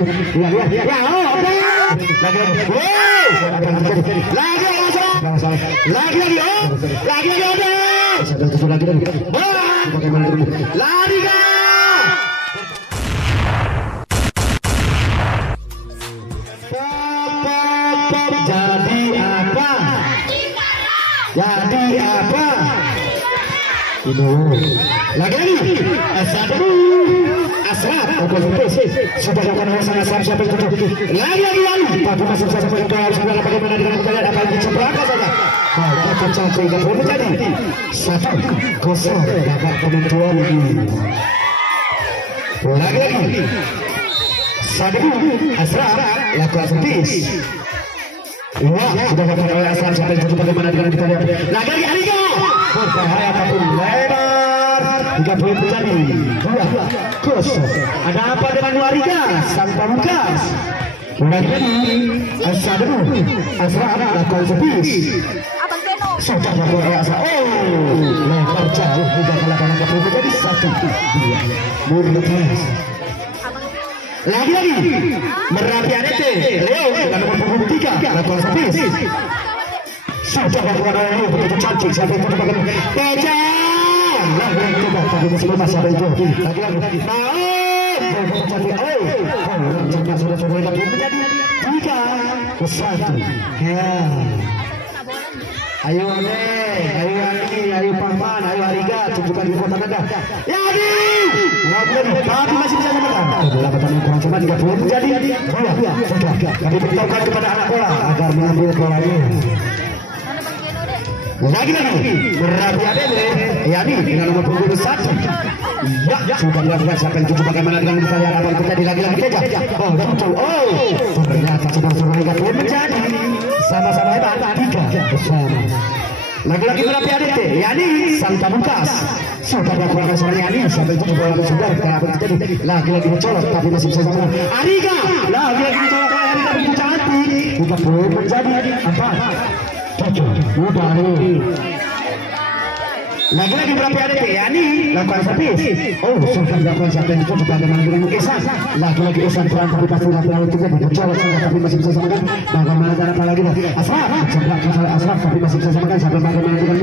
Jadi apa? Lagi satu Asraf sudah lakukan sangat siapa itu lagi tapi masih bisa sampai itu harus bagaimana dengan kalian apa yang dicoba saja kita capai dan menjadi 1-0 dapat penentuan lagi satu Asraf lakukan servis sudah lakukan oleh Asraf sampai itu bagaimana dengan kita lihat lagi Ariga berbahaya tapi lebar 3 poin terjadi 2-0. Ada apa dengan Wariga sang pamungkas lagi Asraf lakukan servis sudah lakukan oleh Asraf lebar jauh juga ke lapangan poin terjadi 1-2 murni lagi Merapi Anete Leo dengan nomor punggung 3 lakukan servis sudah lakukan oleh Leo begitu cantik sampai itu bagian Teja lagi coba tapi masih lemas sampai itu lagi cepat sudah menjadi 3-1 ayo ayo Pahman ayo Ariga tunjukkan di kota Anda Yadi tapi masih bisa memenang pertandingan kurang cepat 3 poin menjadi 2-3 kami beritahukan kepada anak bola agar mengambil bolanya lagi Merapi Adele Yani dengan nomor punggung 1 ya sudah dilakukan siapa yang tujuh bagaimana dengan kita lihat apa yang terjadi lagi Teja ternyata sudah poin menjadi sama-sama hebat 3 bersama lagi-lagi Merapi Adele Yani sang pamungkas sudah melakukan kesalahan Yani sampai itu bola sudah apa yang terjadi lagi-lagi mencolok tapi masih bisa sama Ariga lagi-lagi mencolok Ariga begitu cantik 3 poin menjadi 4 lagi-lagi berapa ada Yani lakukan servis sudah dilakukan siapa yang dicoba bagaimana dengan Esan lagi-lagi Esan pelan tapi pasti lakukan itu jadi mencolok tapi masih bisa samakan bagaimana cara apa lagi Asraf Asraf tapi masih bisa samakan sampai bagaimana dengan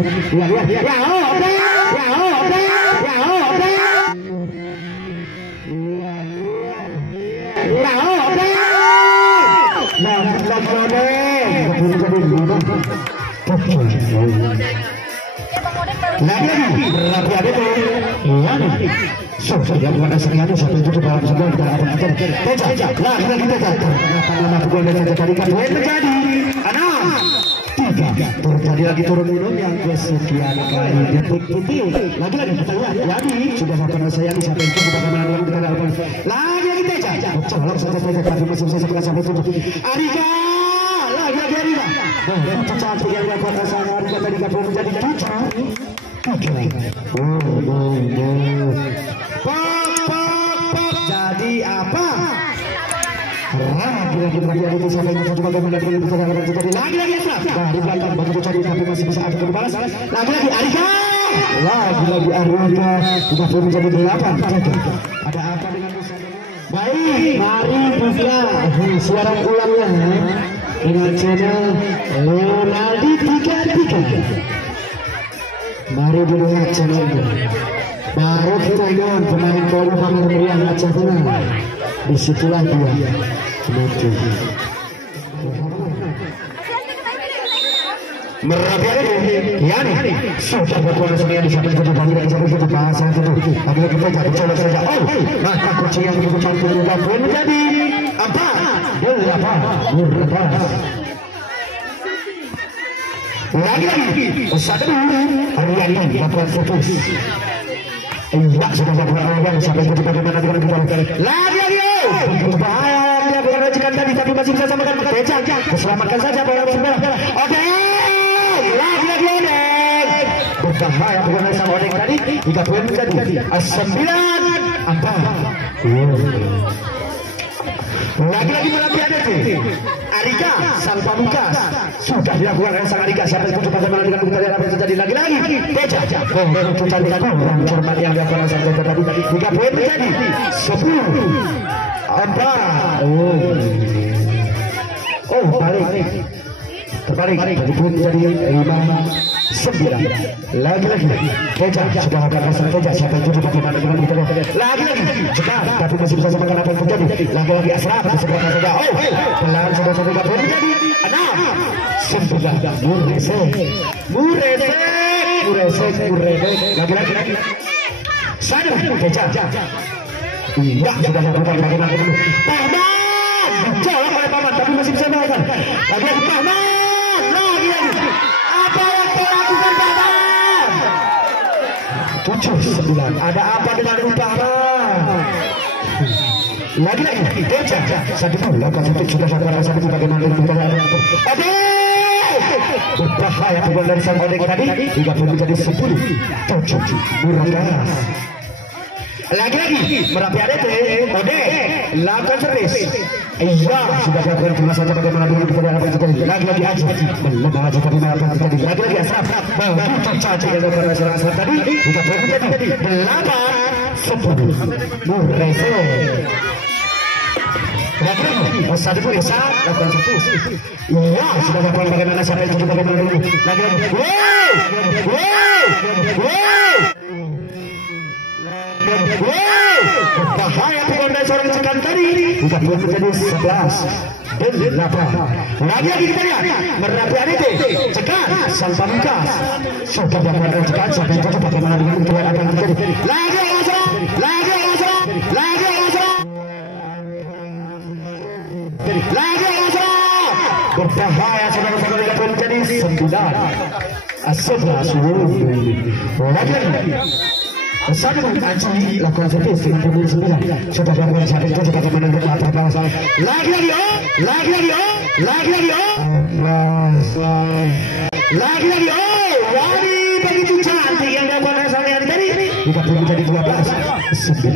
lagi ada sudah dilakukan aslinya sampai itu dalam sebuah kita akan Teja lagi ternyata nama pukul dan tadi kan poin terjadi 6-3 terjadi lagi turun minum yang kesekian kali detik putih lagi kita lihat jadi sudah melakukan saya sampai itu bagaimana dengan kita lakukan lagi Teja colok saja Teja tapi masih bisa sampai itu Ariga lagi Ariga cantik yang dilakukan rasanya Ariga tadi kan menjadi 7 jadi apa? Lagi-lagi itu sampai itu bagaimana dengan kita dalam terjadi lagi Asraf dari belakang begitu cari tapi masih bisa ada kembali lagi Ariga lagi Ariga sudah belum menjadi 8 ada apa dengan baik mari buka siaran ulangnya dengan channel Leonardi 33 mari dilihat channelnya baru kita lihat pemain bola pamer meriah Aceh Tengah disitulah dia mati Merapi Yani sudah berkuasa sedia di satu satu bagi dan satu satu bahasa itu lagi kita jadi coba saja maka kucing yang cukup cantik juga pun menjadi 4-8 lagi satu Ariani lakukan servis sudah lakukan sampai itu bagaimana dengan kita lagi bahaya dia bukan racikan tadi tapi masih bisa samakan Teja selamatkan saja bola bola lagi berbahaya bukan sama Odeng tadi 3 poin menjadi 9-4 lagi Merapi Adele Ariga sang pamungkas sudah dilakukan oleh sang Ariga siapa itu bagaimana dengan kita lihat apa yang terjadi lagi Teja cermat yang dilakukan sang Teja tadi 3 poin menjadi 10 4. Oh balik. Terbalik jadi 5-9. Lagi-lagi Keja sudah akan pasang Keja. Siapa yang tujuh bagaimana dengan kita lagi-lagi cepat tapi masih bisa samakan apa yang terjadi. Lagi-lagi Asraf di sebelah saja. Oh pelan saudara-saudara tidak boleh menjadi 6 Murese lagi-lagi sana Keja. Iya sudah melakukan bagaimana dulu Pahman dijolak oleh Pahman tapi masih bisa melakukan lagi-lagi Pahman. Apa yang dilakukan Pahman? 7-9. Ada apa dengan Pahman? Lagi-lagi Keja satu lakukan satu sudah sampai satu bagaimana dengan Pahman? Berbahaya pukulan dari sang Odeng tadi 30 menjadi 10-7. Muragas lagi-lagi Merapi ADT Odeng lakukan servis. Iya sudah dilakukan cuma saja bagaimana dengan kita apa yang terjadi. Lagi-lagi aja melemah aja tapi apa yang terjadi. Lagi-lagi Asraf caca yang dilakukan oleh Asraf tadi 30 menjadi 8-10. Murese lagi-lagi satu Esa lakukan servis. Iya sudah dilakukan bagaimana siapa yang terjadi bagaimana dulu. Lagi-lagi bahaya pukulan dari seorang cekan tadi 30 menjadi 11-8. Lagi-lagi kita lihat Merapi ADT cekan sang Pamungkas sudah dilakukan cekan sampai cocok bagaimana dengan kita apa yang terjadi. Lagi berbahaya saudara-saudara 30 menjadi 9-11. Lagi-lagi satu Aji lakukan servis dengan pemilik 9 sudah dilakukan sampai itu bagaimana dengan atas bawah. Lagi-lagi Wadi begitu cantik yang dilakukan oleh sang Yadi tadi 30 menjadi 12-9.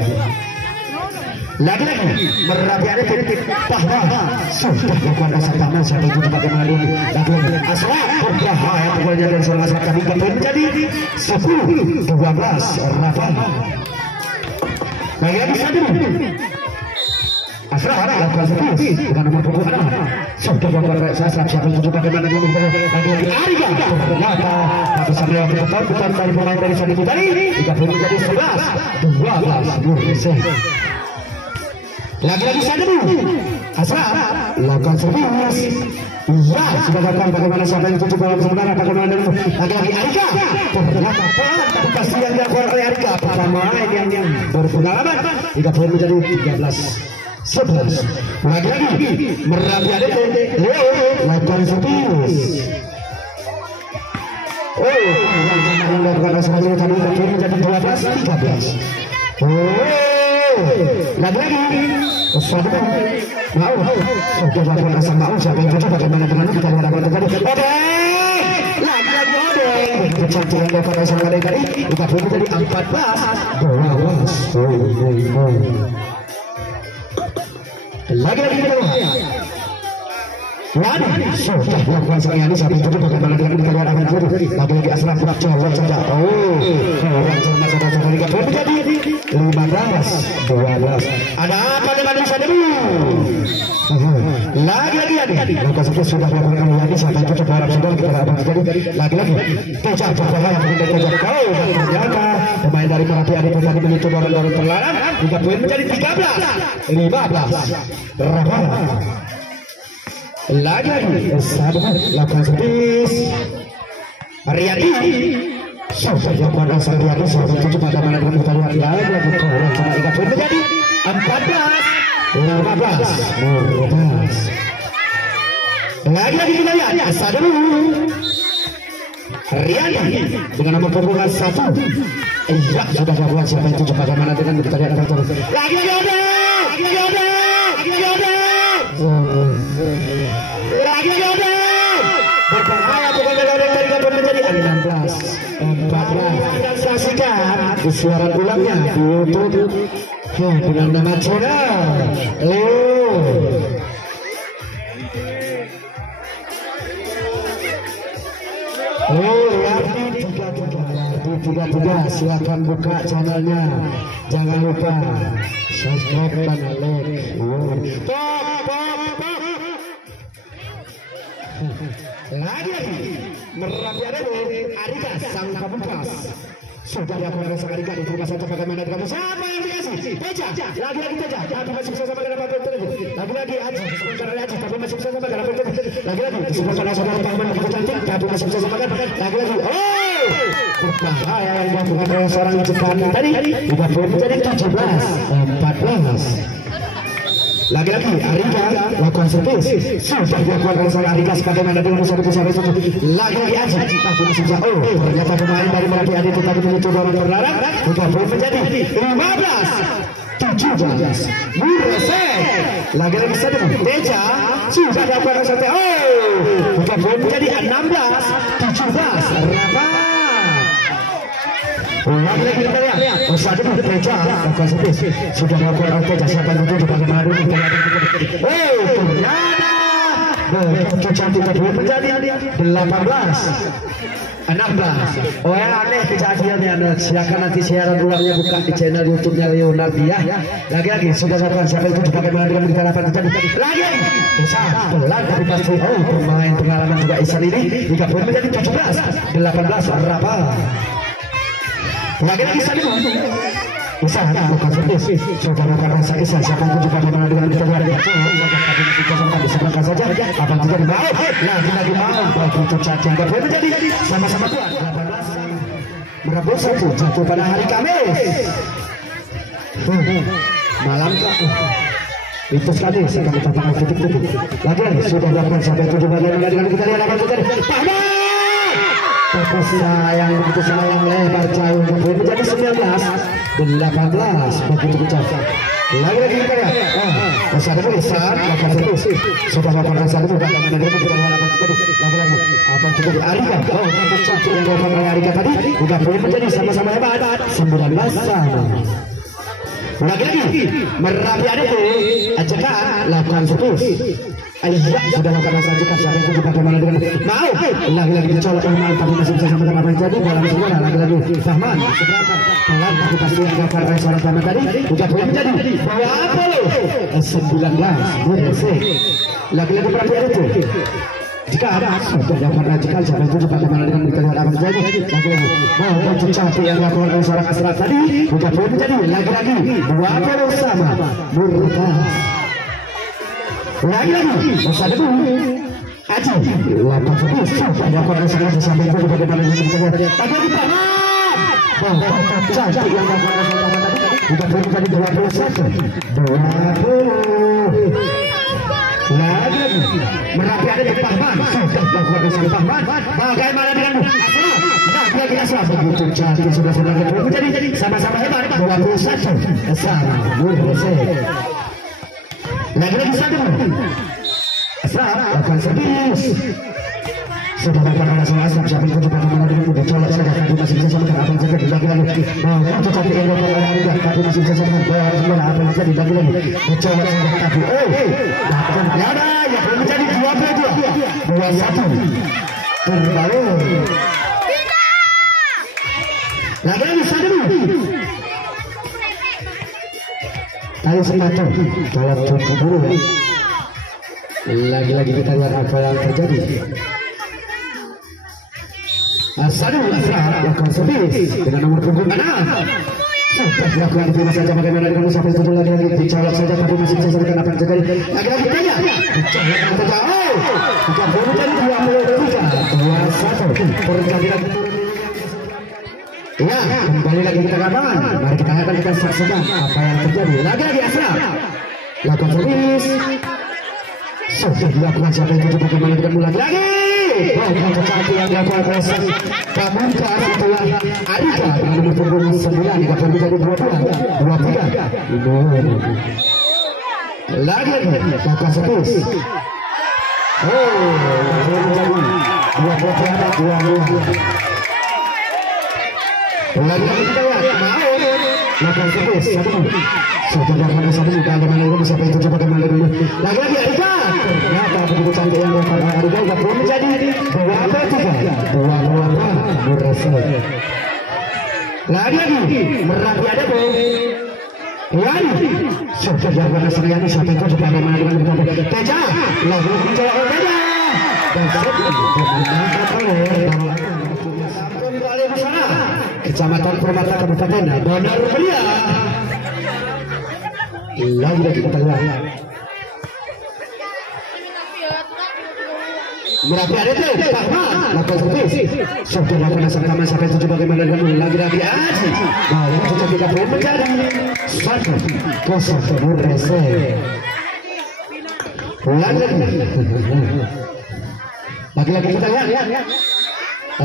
Lagi-lagi Merapi ADT Pahman sudah dilakukan dasar Pahman sampai itu bagaimana dulu. Lagi-lagi Asraf berbahaya pukulannya dari seorang Asraf tadi 30 menjadi 10-12. Rafael lagi-lagi satu Asraf lakukan servis dengan nomor punggung 6 sudah dilakukan Asraf siapa yang tujuh bagaimana dulu. Lagi-lagi Arga ternyata tapi sambil putar dari pemain dari saat itu tadi 30 menjadi 11-12. Lagi-lagi satu Asraf lakukan servis. Iya sudah datang bagaimana siapa yang tujuh bola sementara bagaimana dulu. Lagi-lagi Arga ternyata pelan tapi kasihan dilakukan oleh Arga pemain yang berpengalaman 30 menjadi 13-11. Lagi-lagi Merapi ADT Leo lakukan servis. Yang dilakukan Asraf tadi 30 menjadi 12-13. Lagi-lagi satu mau sudah lakukan asam mau siapa yang cocok bagaimana dengan kita lihat apa yang terjadi. Lagi-lagi Odeng kecantik yang dilakukan asam tadi 30 menjadi 14-12. Lagi-lagi kita lihat Waduh, sudah dilakukan sang Yani sampai itu bagaimana dengan kita lihat apa yang terjadi. Lagi-lagi Asraf pula colok saja. Orang sama saudara-saudara liga menjadi 15-12. Ada apa dengan yang sana dulu? Lagi-lagi lakukan saja sudah dilakukan lagi sampai itu coba saudara kita lihat apa yang terjadi. Lagi-lagi Keja berbahaya menghindar Keja. Ternyata pemain dari Merapi ADT tadi menyentuh dorong-dorong terlarang. 3 poin menjadi 13-15. Rafael lagi-lagi sahabat lakukan servis. Riyadi sudah dilakukan asal Riyadi sahabat itu bagaimana dengan kita lihat lagi-lagi korang sama 3 poin menjadi 14-15. Lagi-lagi kita lihat asal dulu Riyadi dengan nomor punggung 1. Iya sudah dilakukan siapa itu bagaimana dengan kita lihat lagi-lagi berbahaya pokoknya Odeng dari Gabon menjadi 16-14. Saksikan suara ulangnya di YouTube dengan nama channel Leo. Silakan buka channelnya, jangan lupa subscribe dan like. Lagi Merapi ada Arika sang pamungkas. Sudah dilakukan sang Arika di rumah saja bagaimana dengan siapa yang dikasih? Teja, lagi-lagi Teja, tapi masih bisa sama dengan apa itu? Lagi-lagi Aji, sementara Aji, tapi masih bisa sama dengan apa itu? Lagi-lagi, sementara saudara Tahman begitu cantik, tapi masih bisa sama dengan lagi-lagi. Oh, berbahaya yang dilakukan oleh seorang Jepang tadi. Tidak boleh menjadi 17-14. Lagi-lagi Arika lakukan servis. Sudah dilakukan oleh sang Arika sebagaimana dengan musuh itu sampai tutup. Lagi-lagi Aji, tapi masih bisa. Oh, ternyata pemain dari Merapi Adi tetapi mencoba orang terlarang. Juga boleh menjadi 15-17. Murasek. Lagi-lagi saja Teja sudah dilakukan oleh santai. Oh, juga boleh menjadi 16-17. Rapat. Lagi-lagi kita lihat saat itu Teja lakukan servis. Sudah dilakukan oleh Teja siapa yang itu bagaimana dulu. Oh, ternyata begitu cantik tadi menjadi 18-16. Oh ya, aneh kejadiannya. Silakan nanti siaran ulangnya bukan di channel YouTube-nya Leonardia. Lagi-lagi sudah dilakukan siapa itu bagaimana dengan kita dapat terjadi. Lagi besar pelan tapi pasti. Oh, pemain pengalaman juga Isan ini juga boleh menjadi 17-18. Berapa? Lagi-lagi saling Isa bukan servis. Sudah lakukan rasa Isa. Siapa itu juga bagaimana dengan kita lihat. Di sebelah saja. Apa juga di bawah. Lagi-lagi mau. Begitu cantik. Boleh menjadi sama-sama kuat. 18 merebut 1 jatuh pada hari Kamis. Malam itu sekali saya akan mencatatkan titik-titik. Lagi-lagi sudah dilakukan sampai 7 bagaimana dengan kita lihat apa terjadi. Tapi sayang begitu sayang lebar jauh menjadi 19-18 begitu bicara. Lagi-lagi kita lihat. Masa itu besar lakukan servis. Sudah lakukan rasa itu dan menerima kita lihat apa terjadi. Lagi-lagi apa yang terjadi Arika. Oh, untuk cantik yang dilakukan oleh Arika tadi juga boleh menjadi sama-sama hebat 19 sama. Lagi-lagi Merapi ada itu ajakan lakukan servis. Ayo sudah lakukan rasa ajakan siapa itu juga bagaimana dengan mau lagi-lagi dicolok Rahman tapi masih bisa sama dengan apa yang jadi dalam semua. Lagi-lagi Rahman seberapa pelan tapi pasti yang dilakukan oleh seorang Rahman tadi juga boleh menjadi 19 Murasek. Lagi-lagi Merapi ada itu jika ada sudah dilakukan ajakan siapa itu juga bagaimana dengan kita lihat apa yang terjadi. Lagi-lagi mau cantik yang dilakukan oleh seorang Asrat tadi juga boleh menjadi lagi-lagi 20 sama Murasek. Lagi-lagi masa depan Aji lakukan servis. Sudah dilakukan sangat sampai itu bagaimana dengan kita lihat. Lagi-lagi paham cantik yang dilakukan oleh seorang tadi juga boleh menjadi 21-20. Lagi-lagi Merapi ada di Pahman. Sudah dilakukan oleh Pahman. Bagaimana dengan lagi-lagi Asraf begitu cantik sudah menjadi sama-sama hebat 21 sama Murasek. Lagi-lagi satu Asraf lakukan servis. Sudah lakukan rasa Asraf siapa itu juga bagaimana dengan udah colok saja tapi masih bisa sama dengan apa yang terjadi. Lagi-lagi itu cantik yang dilakukan oleh Arika tapi masih bisa sama dengan semua apa yang terjadi. Lagi-lagi dicolok saja tapi lakukan tiada yang boleh menjadi 22-21 kembali. Lagi-lagi satu tadi sepatu kalau cukup dulu ya. Lagi-lagi kita lihat apa yang terjadi. Asal Asraf lakukan servis dengan nomor punggung 6. Sudah dilakukan terima saja bagaimana dengan sampai itu lagi-lagi dicolok saja tapi masih bisa saja apa yang terjadi. Lagi-lagi tanya dicolok yang terjadi. Bukan boleh jadi 23-21 perjalanan. Ya, kembali lagi kita ke lapangan. Mari kita akan kita saksikan apa yang terjadi. Lagi-lagi Asraf lakukan servis. Sudah dilakukan siapa itu bagaimana dengan mulai lagi. Begitu cantik yang dilakukan oleh Pamungkas itulah Arika dengan nomor punggung 9 yang akan menjadi 22-23. Lagi-lagi lakukan servis. Oh, menjadi 23-22. Lagi-lagi kita lihat mau lakukan servis sudah dilakukan satu juga bagaimana itu bisa itu coba bagaimana dulu. Lagi-lagi Arika ternyata begitu cantik yang dilakukan Arika juga belum menjadi 2-3 Murasek. Lagi-lagi Merapi ada Lalu sudah dilakukan Seriani sampai itu bagaimana dengan Teja lalu menjawab Teja dan dimenangkan oleh Kecamatan Permata Kabupaten Bandar Mulia. Lagi kita lihat Merapi ada tuh Rahman lakukan servis sudah lakukan asal sampai 7 bagaimana dengan lagi-lagi Aji bahwa kita tidak boleh menjadi 1-0 Murrese lagi-lagi kita lihat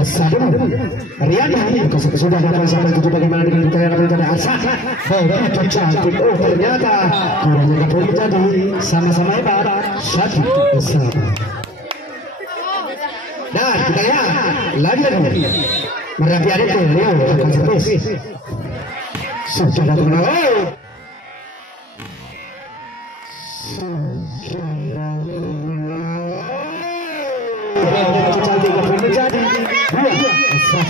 Sadu Riani sudah lakukan sampai 7 bagaimana dengan kita yang ada Asad itu cantik ternyata kurangnya tidak boleh menjadi sama-sama hebat 1-1. Dan kita lihat lagi Merapi ada tuh Leo lakukan servis sudah lakukan menjadi 2-1.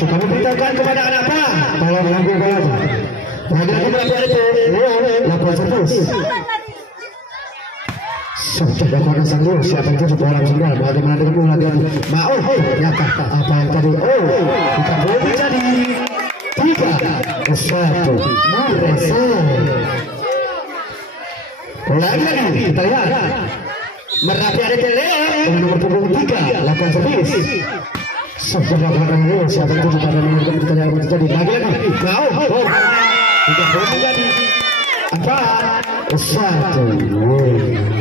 Kami beritahukan kepada anak apa tolong lagu aja lagi Merapi ada tuh Leo lakukan servis sudah lakukan sang siapa itu juga orang sembilan bagaimana dengan lagi mau ternyata apa yang tadi kita boleh menjadi 3-1 Murrese. Lagi kita lihat Merapi ada Leo nomor punggung 3 lakukan servis sudah lakukan Leo siapa itu juga ada nomor kita yang terjadi lagi mau kita boleh menjadi 4-1.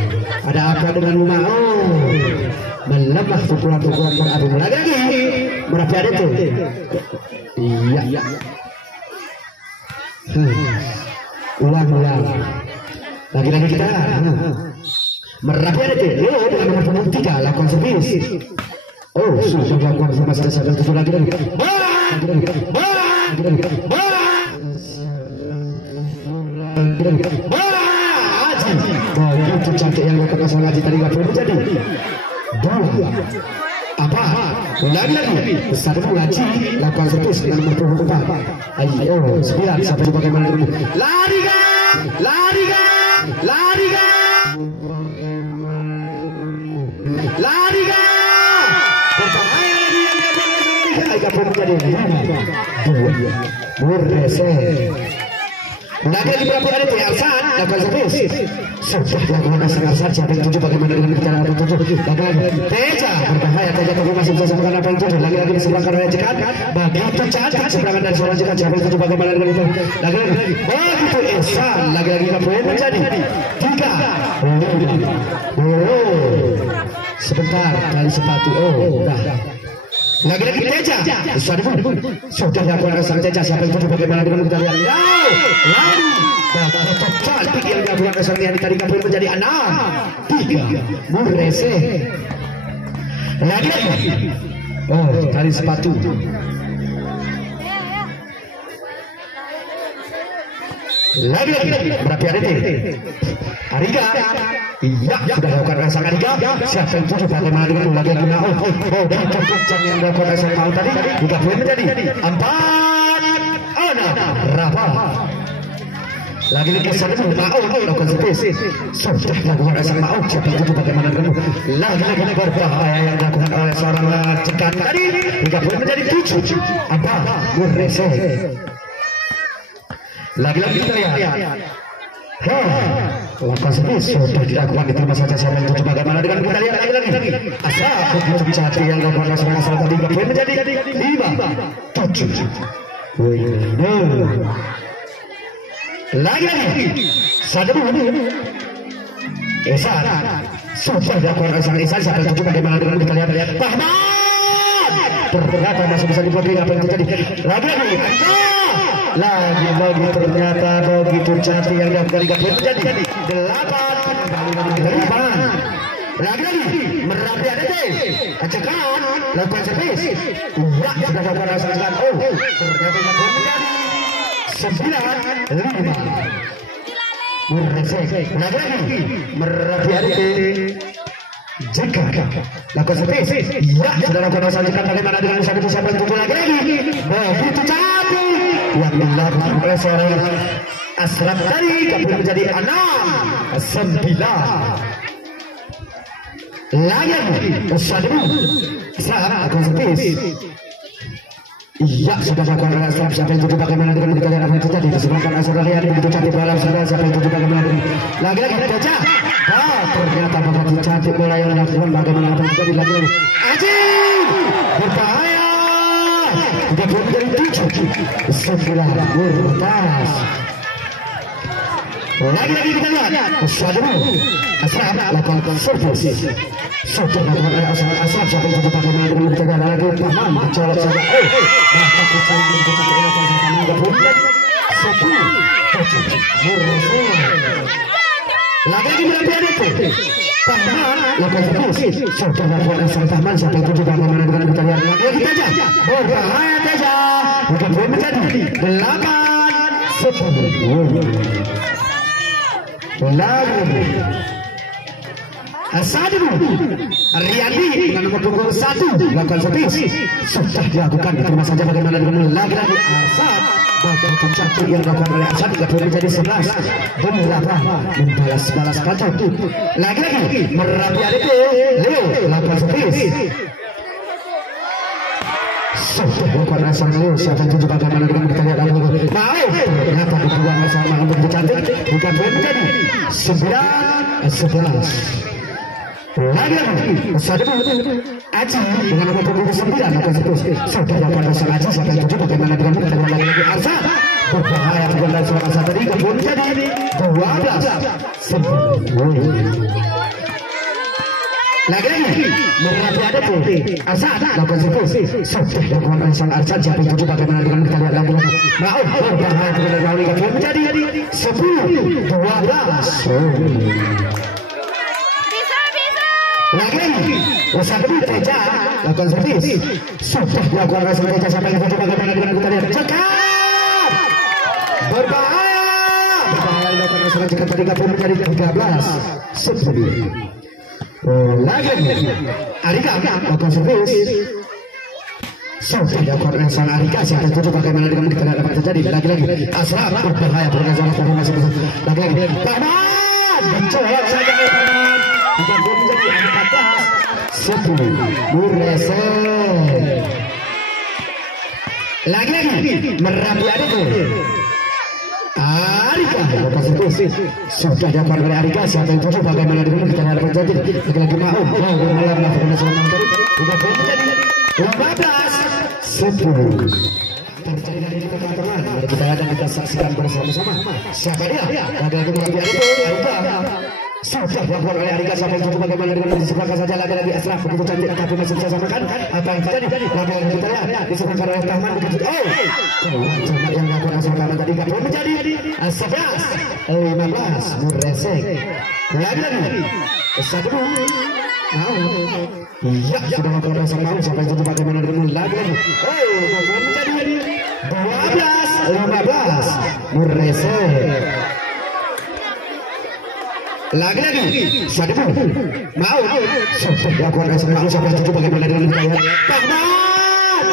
Ada apa dengan mau melemah pukulan-pukulan beradu lagi Merapi ada tuh iya ulang lagi kita Merapi ada tuh Leo dengan nomor punggung 3 lakukan servis sudah lakukan sama saja 7 lagi itu cantik yang lakukan asal ngaji tadi gak boleh menjadi 2 apa lagi besar ngaji lakukan servis dengan nomor punggung 4 ayo 9 sampai bagaimana lari berbahaya lagi gak boleh menjadi 2 Murrese. Lagi berapa ada tuh Arsan lakukan servis sudah lakukan asal siapa yang 7 bagaimana dengan bicara apa 7 lagi Teja berbahaya Teja tapi masih bisa samakan apa yang 7 lagi di sebelah kanan cekat begitu cantik seberangan dari seorang cekat siapa yang 7 bagaimana dengan itu lagi begitu Ihsan lagi boleh menjadi 3 sebentar kali sepatu udah lagi Teja sudah lakukan sang Teja siapa yang 7 bagaimana dengan kita lihat lalu cantik yang dilakukan sang yang tadi boleh menjadi 6-3 Murrese. Lagi tali sepatu lagi berapa hari ini Ariga iya sudah lakukan sang Ariga siapa yang 7 bagaimana dengan lagi dan keputusan yang dilakukan sang mau tadi juga boleh menjadi 4-6 Rafa lagi satu mau lakukan servis sudah lakukan sang mau siapa yang 7 bagaimana dengan lagi berbahaya yang dilakukan oleh seorang cekat tadi juga boleh menjadi 7 apa Murrese. Lagi-lagi kita lihat lakukan servis sudah dilakukan diterima saja siapa yang 7 bagaimana dengan kita lihat lagi asal begitu cantik yang dilakukan asal tadi boleh menjadi 5-7 lagi satu Ihsan sudah dilakukan sang Ihsan siapa yang 7 bagaimana dengan kita lihat ternyata masih bisa dipotong apa yang terjadi lagi ternyata begitu cantik yang dilakukan menjadi 8 lagi Merapi ada deh cekan lakukan servis sudah lakukan asal-asalan ternyata menjadi 9-5 Murrese. Lagi Merapi ada deh jaga lakukan servis sudah lakukan asal-asalan bagaimana dengan satu sampai 7 lagi begitu cantik yang dilakukan oleh seorang Asraf dari kabur menjadi 6-9. Lagi Sadru Asraf akan servis. Iya, sudah dilakukan Asraf. Siapa yang tujuh bagaimana dengan kita lihat apa yang terjadi. Kesempatan Asraf lihat begitu cantik bola sudah. Siapa yang tujuh bagaimana dengan lagi Teja. Ternyata begitu cantik bola yang dilakukan bagaimana apa yang terjadi lagi. Aji berbahaya. Tidak boleh menjadi 7-9 bertas. Lagi-lagi kita lihat Sadru Asraf lakukan servis. Sudah lakukan Asraf. Siapa yang tujuh bagaimana dengan kita lihat lagi. Paman mencolok saja. Bahkan kita lagi berhenti itu. Paman lakukan servis. Sudah lakukan Asraf. Paman siapa yang tujuh bagaimana dengan kita lihat lagi. Teja berbahaya. Teja bukan boleh menjadi 8-10. Lalu Sadru Riyadi dengan nomor punggung 1 lakukan servis. Sudah dilakukan. Terima saja bagaimana dengan lagi-lagi Arsad. Begitu cantik yang dilakukan oleh Arsad. Tidak boleh menjadi 11-8. Membalas kacau. Lagi-lagi Merapi Adit Leo lakukan servis. Sudah dilakukan Asal Leo. Siapa yang tujuh bagaimana dengan kita lihat lagi. Mau ternyata dibuang bersama untuk cantik. Bukan boleh menjadi 9-11. Lagi Sadru Aji dengan nomor punggung 9 akan servis. Sudah dilakukan Asal Aji. Siapa yang tujuh bagaimana dengan kita lihat lagi Arsa. Berbahaya juga dari seorang Arsa tadi. Kemudian jadi 12-10. Lagi-lagi Merapi ada tuh Arsad lakukan servis. Sudah dilakukan Asal Arsad. Siapa yang tujuh bagaimana dengan kita lihat lagi. Mau berbahaya juga dari Rauli. Kemudian menjadi 10-12. Lagi Sadru Teja lakukan servis. Sudah dilakukan Asal Teja. Siapa yang tujuh bagaimana dengan kita lihat. Cekap berbahaya dilakukan Asal Teja. Tadi kemudian menjadi 13-10. Lagi Arika lakukan servis. Sudah dilakukan Asal Arika. Siapa yang tujuh bagaimana dengan kita lihat apa terjadi. Lagi-lagi Asraf berbahaya bersama tapi masih lagi-lagi Paman mencolok saja Paman. Tidak boleh menjadi 14-10. Muresek. Lagi-lagi Merapi Adit Arika lakukan servis. Sudah dilakukan oleh Arika. Siapa yang tujuh bagaimana dengan kita lihat terjadi. Lagi-lagi mau bermalam melakukan seorang tadi. Tidak boleh menjadi 15-10. Terjadi dari kita teman-teman. Mari kita lihat dan kita saksikan bersama-sama. Siapa dia? Lagi-lagi Merapi Adit Arika. Sudah dilakukan oleh Arika. Siapa yang tujuh bagaimana dengan di sebelah saja. Lagi-lagi Asraf begitu cantik tapi masih bisa samakan apa yang terjadi. Lagi-lagi kita lihat disebutkan oleh Tahman begitu. Coba yang dilakukan Asraf tadi gak boleh menjadi 11-15. Muresek. Lagi-lagi Sadru iya sudah melakukan Asraf mau. Siapa yang tujuh bagaimana dengan lagi-lagi gak boleh menjadi 12-15. Muresek. Lagi-lagi Sadru mau. Sudah dilakukan Asal mau. Siapa yang tujuh bagaimana dengan kita Tahman.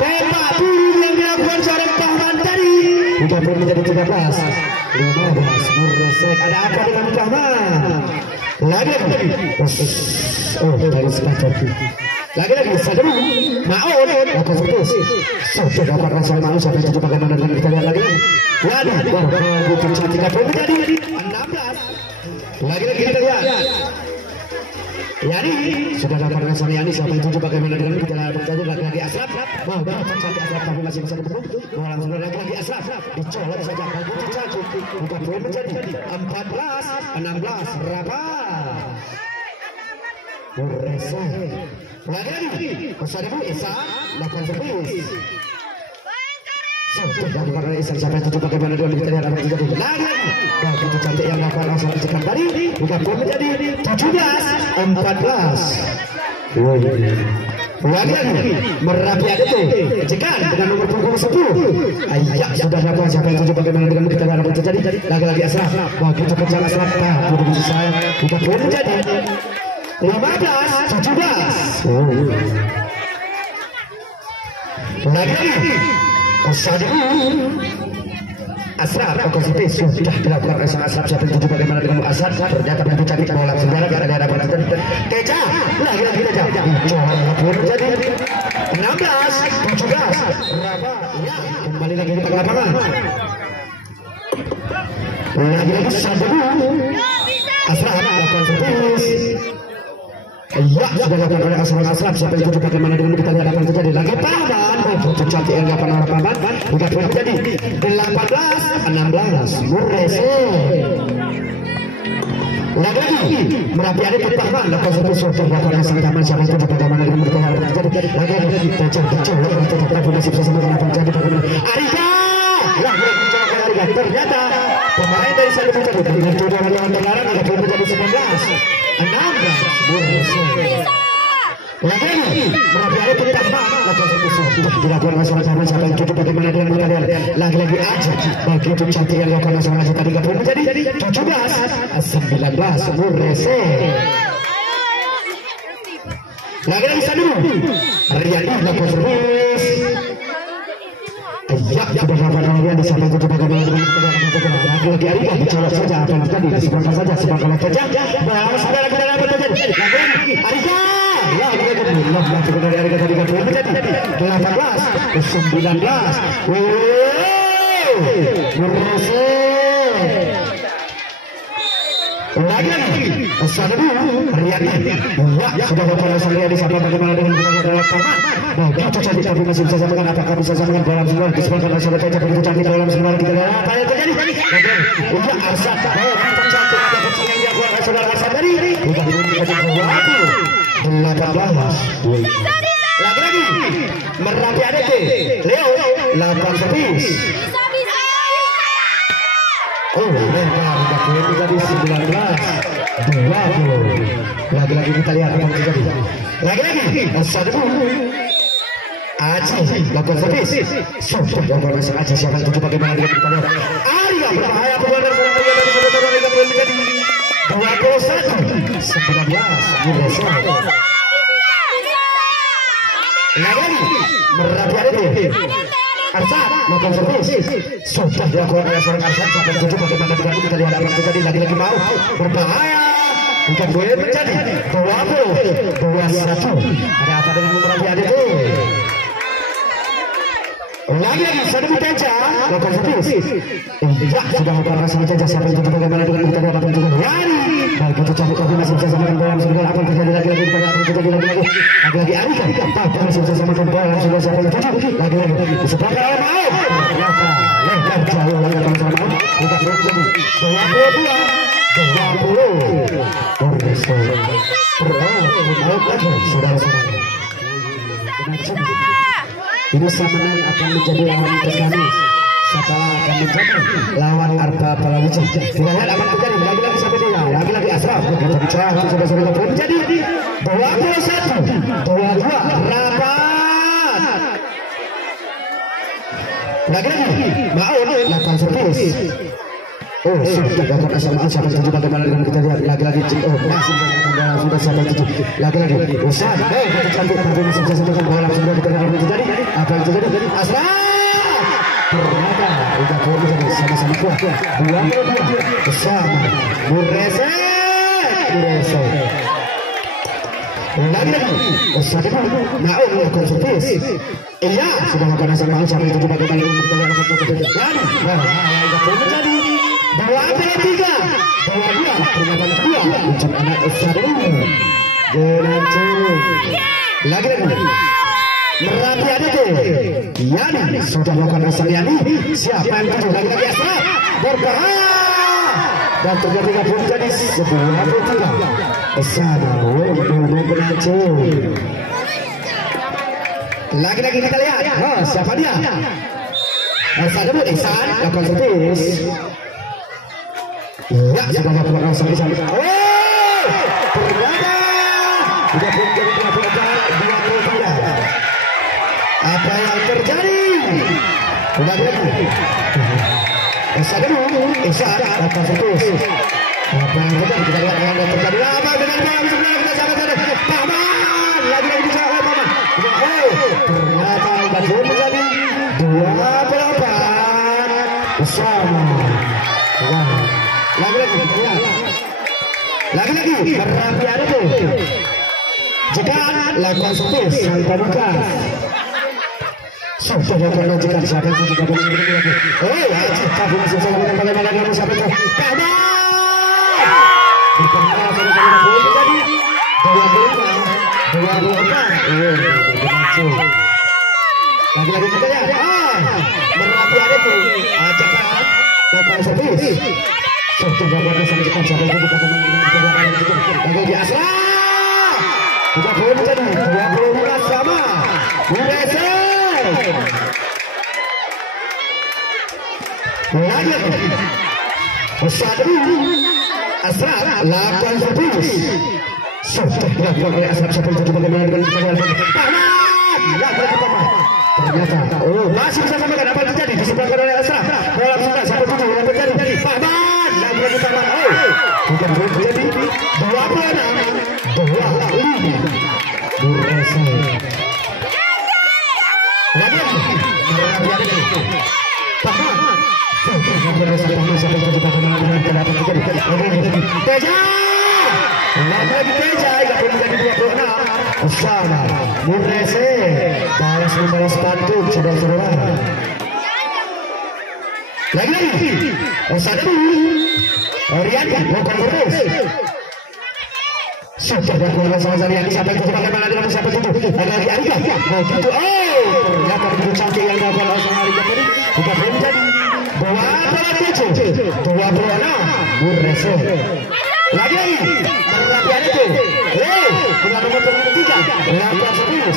Tembak buru yang dilakukan seorang Tahman tadi. Sudah belum menjadi 13-15. Muresek. Ada apa dengan Tahman? Lagi-lagi dari sepatu. Lagi-lagi Sadru mau lakukan servis. Sudah dilakukan Asal mau. Siapa yang tujuh bagaimana dengan kita lihat lagi. Waduh begitu cantik. Tidak belum menjadi 16. Lagi-lagi kita lihat Yani sudah dilakukan Asal Yani. Siapa yang tujuh bagaimana dengan kita lihat terjadi. Lagi-lagi Asraf mau cantik Asraf tapi masih bisa dibentuk. Mau langsung lagi Asraf dicolok saja. Begitu cantik. Bukan boleh menjadi 14-16. Berapa? Muresek. Lagi-lagi Sadru Isa lakukan servis. Sudah dilakukan oleh Isa. Siapa yang tujuh bagaimana dengan kita lihat apa yang terjadi. Lagi-lagi begitu cantik yang dilakukan Asal Teja tadi. Bukan boleh menjadi 17-14. Lagi-lagi Merapi Adit Cekan dengan nomor punggung 10. Ayah sudah dilakukan. Siapa yang tujuh bagaimana dengan kita lihat apa yang terjadi. Lagi-lagi Asraf begitu kencang Asraf. Begitu sayang. Bukan boleh menjadi 15-17. Lagi-lagi Sadru Asraf Okositi sudah dilakukan oleh sang Asraf. Siapa yang tuju bagaimana dengan Asraf? Ternyata begitu cantik bola sebenarnya gara-gara dapat Teja. Lagi-lagi Teja. Coba jadi 16 17. Ya, kembali lagi di tengah lapangan. Lagi-lagi satu. Asraf lakukan servis. Ya, sudah dilakukan oleh Asraf. Siapa yang tuju bagaimana dengan kita lihat apa yang terjadi. Lagi Paman. Begitu cantik yang dilakukan oleh Paman. Hingga terjadi 18-16. Murrese. Lagi-lagi Merapi ada ke Paman. Lakukan servis sudah dilakukan oleh sang Taman. Siapa yang tuju bagaimana dengan kita lihat apa yang terjadi. Lagi-lagi Teja. Tetap masih bisa sama dengan apa yang terjadi. Bagaimana Arika. Ternyata pemain dari Sandi Putra dengan tuduhan yang terlarang akan menjadi 19-16. Lagi Merapi ada ke Paman. Lakukan servis sudah dilakukan oleh sang Taman. Siapa yang tuju bagaimana dengan kita lihat. Lagi-lagi aja begitu cantik yang dilakukan oleh sang Taman. Tadi gak menjadi 17-19. Murrese. Lagi-lagi Sandu Riyadi lakukan servis. Ya, sudah dapat kemudian di samping tujuh bagaimana dengan lagi-lagi Arika bicara saja apa yang terjadi disebutkan saja sebab Teja bahwa saudara kita dapat terjadi lagi Arika lagi-lagi dari Arika tadi kan menjadi 18-19. Murrese lagi-lagi Sadu Riyadi. Ya, sudah dapat langsung Riyadi sampai bagaimana dengan kita dalam Paman. Begitu cantik tapi masih bisa samakan. Apakah bisa samakan dalam semua disebutkan oleh sahabat Teja. Begitu cantik dalam semua kita lihat apa yang terjadi. Udah Arsad cantik ada kecil yang dilakukan oleh saudara Arsad tadi. Bukan dimulai 18. Lagi-lagi Merapi Adeke Leo lakukan servis. Oh, lempar jadi 19-20. Lagi-lagi kita lihat apa yang terjadi. Lagi-lagi Sadu Aji lakukan servis. Sudah dilakukan oleh Aji. Siapa yang tuju bagaimana dengan kita lihat. Arya berbahaya keluar dari Arya dari saudara yang menjadi 21-19. Murrese. Lagi-lagi Merapi Adeke Arsad lakukan servis. Sudah dilakukan oleh seorang Arsad. Siapa yang tuju bagaimana dengan kita lihat apa yang terjadi. Lagi-lagi mau berbahaya. Bukan boleh menjadi 20-21. Ada apa dengan Merapi Adeke. Lagi-lagi Sadu Teja lakukan servis. Ya, sudah lakukan rasa Teja. Siapa yang tuju bagaimana dengan kita lihat apa yang terjadi. Baik, kita cabut tapi masih bisa samakan bola. Sudah apa yang terjadi lagi-lagi. Kita lihat apa yang terjadi lagi-lagi. Lagi-lagi Arika tapi masih bisa samakan bola. Sudah siapa yang tuju. Lagi-lagi disebutkan oleh Mau. Ternyata lebar jauh lagi datang sama Mau. Kita terjadi 22-20. Murrese. Out lagi saudara-saudara. Ini Samenang akan menjadi lawan Teganis. Setelah akan menjadi lawan Arba Palawijaya. Kita lihat akan terjadi lagi-lagi sampai dia. Lagi-lagi Asraf begitu bicara sudah menjadi 21-22. Rapat. Lagi-lagi Maun lakukan servis. Oh, sudah dapat SMA. Siapa yang tuju bagaimana dengan kita lihat. Lagi-lagi masih sudah sampai tujuh. Lagi-lagi Ustaz. Kita cantik tapi masih bisa samakan bola. Sudah kita lihat apa yang terjadi. Apa yang terjadi. Asraf ternyata udah jadi sama-sama kuat. 22 bersama Murrese. Lagi-lagi Ustaz Maun lakukan servis. Iya, sudah lakukan sama. Siapa yang tuju bagaimana dengan kita lihat apa yang terjadi. Dan udah menjadi 2-3. 2-2. Peringatan kedua untuk anak Sadu. Lagi-lagi Merapi Adeke. Yani sudah melakukan rasa Yani. Siapa yang tuju lagi-lagi Asraf berbahaya. Dan terjadi pun jadi 23. Sadu Benance. Lagi-lagi kita lihat. Siapa dia? Sadu Ihsan lakukan servis. Ya, sudah melakukan rasa Ihsan. Oh, ternyata sudah pun jadi 23. Apa yang terjadi? Lagi-lagi Sadu Ihsan lakukan servis. Apa yang terjadi? Kita lihat yang terjadi. Apa dengan bola sebelah kita sama-sama. Paman lagi-lagi bisa oleh Paman. Ternyata sudah menjadi 28 bersama Merapian itu jika lakukan sepis sang pramuka sudah lakukan jika siapa itu juga boleh tapi masih bisa menggunakan bagaimana kamu siapa itu kabar bukan jadi dua lagi-lagi kita ya Merapian itu cepat lakukan sepis sudah lakukan sama cepat siapa itu juga lagi di asra 30 menjadi 20 sama USA lagi Usadu Asra lakukan sepis sudah dilakukan oleh Asra siapa itu bagaimana dengan ternyata masih bisa samakan apa yang terjadi disebabkan oleh Asra bola sudah sampai 7 yang terjadi Bahman lagi tamat bukan terjadi 26 Buresa lagi Teja lagi Teja 26 Usama Buresa balas membalas pantun saudara-saudara lagi Usadu Orianti bukan terus sudah dilakukan sama yang disampaikan itu bagaimana dengan siapa itu lagi Arika begitu ternyata begitu cantik yang dilakukan oleh sang Arika tadi juga belum jadi 27 Buresa lagi Merapian itu dengan nomor 3 lakukan sepis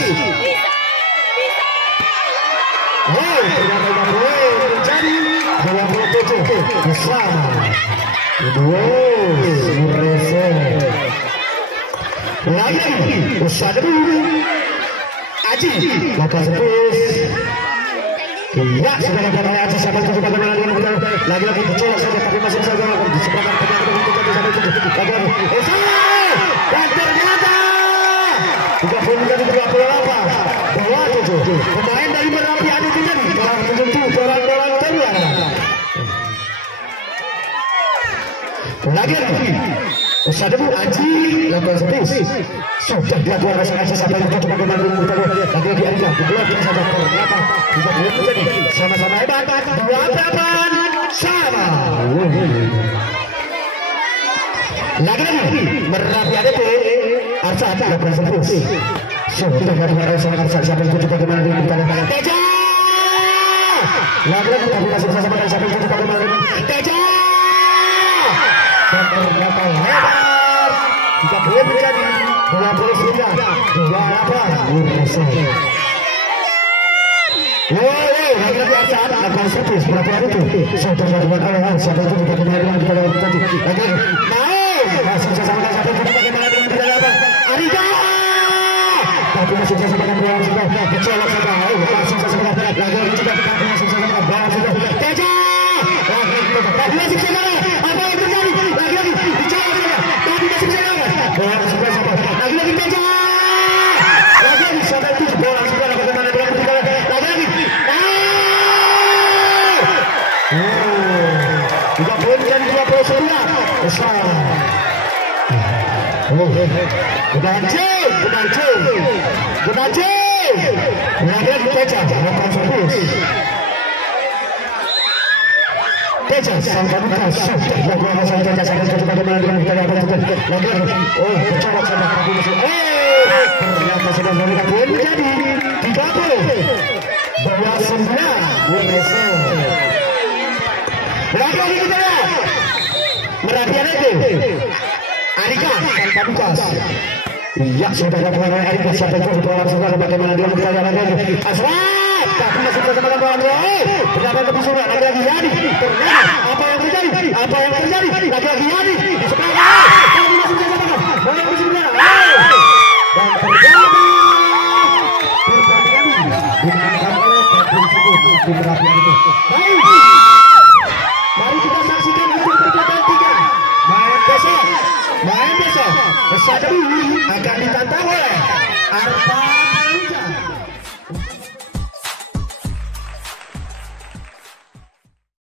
ternyata menjadi 27 bersama Buresa lagi Usadu Aji lakukan sepis ya sudah lakukan oleh Aji siapa itu bagaimana dengan lagi-lagi dicolok saja tapi masih bisa melakukan di sebelah kanan dan ternyata juga belum menjadi 28 pemain dari Merapian itu jadi telah menyentuh bola-bola terluar lagi Usadu Aji lakukan sepis sudah dilakukan oleh Aji siapa yang coba bagaimana lagi-lagi Arika dibuat saja ternyata juga belum menjadi sama-sama hebat 28 sama lagi-lagi Merapian itu Arsa lakukan sepis sudah dilakukan oleh Arsa siapa yang coba bagaimana Teja lagi-lagi tapi masih bisa sama siapa yang coba bagaimana Teja ternyata hebat juga belum menjadi 29 Buresa lagi-lagi saat lakukan sepis Merapian itu sudah dilakukan oleh siapa itu juga kemarin kita lakukan tadi lagi masih bisa sama siapa itu bagaimana dengan kita lakukan Arika tapi masih bisa sama bola sudah kecolok saja masih bisa sama lagi juga tapi masih bisa sama bola sudah Teja tapi masih bisa apa yang terjadi lagi-lagi dicolok saja tapi masih bisa bola sudah sama lagi-lagi Teja lagi-lagi sampai itu bola sudah bagaimana dengan kita lagi-lagi juga belum jadi 29 besar Gunaji lagi-lagi Teja lakukan sepis Teja sang pramuka sudah dilakukan oleh sang Teja sampai itu bagaimana dengan kita lakukan lagi-lagi kecolok saja tapi masih ternyata sudah belum menjadi 30 Buresa lagi-lagi kita lihat Merapian itu Arika sang pramuka ya sudah dilakukan oleh Arika siapa itu bola sudah bagaimana dia kita lihat lagi Asrat tapi masih bersama bola berapa lebih surat lagi-lagi Yani ternyata apa yang terjadi lagi-lagi Yani di sebelah tapi masih bersama bola lebih surat dan terjadi di Merapian itu baik mari kita saksikan untuk pertandingan 3 main besok Usadu akan ditantang oleh Arfa